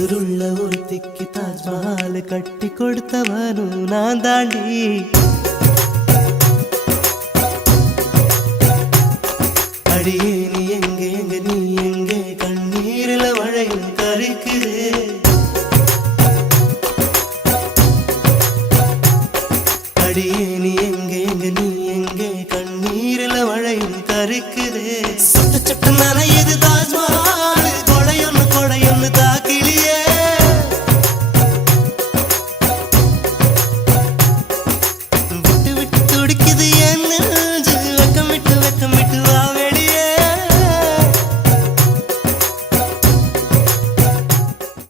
உசுருள்ள ஒருத்திக்கு தாஜ்மஹால் கட்டி கொடுத்தவனும் நான் தாண்டி. அடியே நீ எங்கே எங்க நீ எங்கே கண்ணீரில மழையும் கரைக்குது. அடியே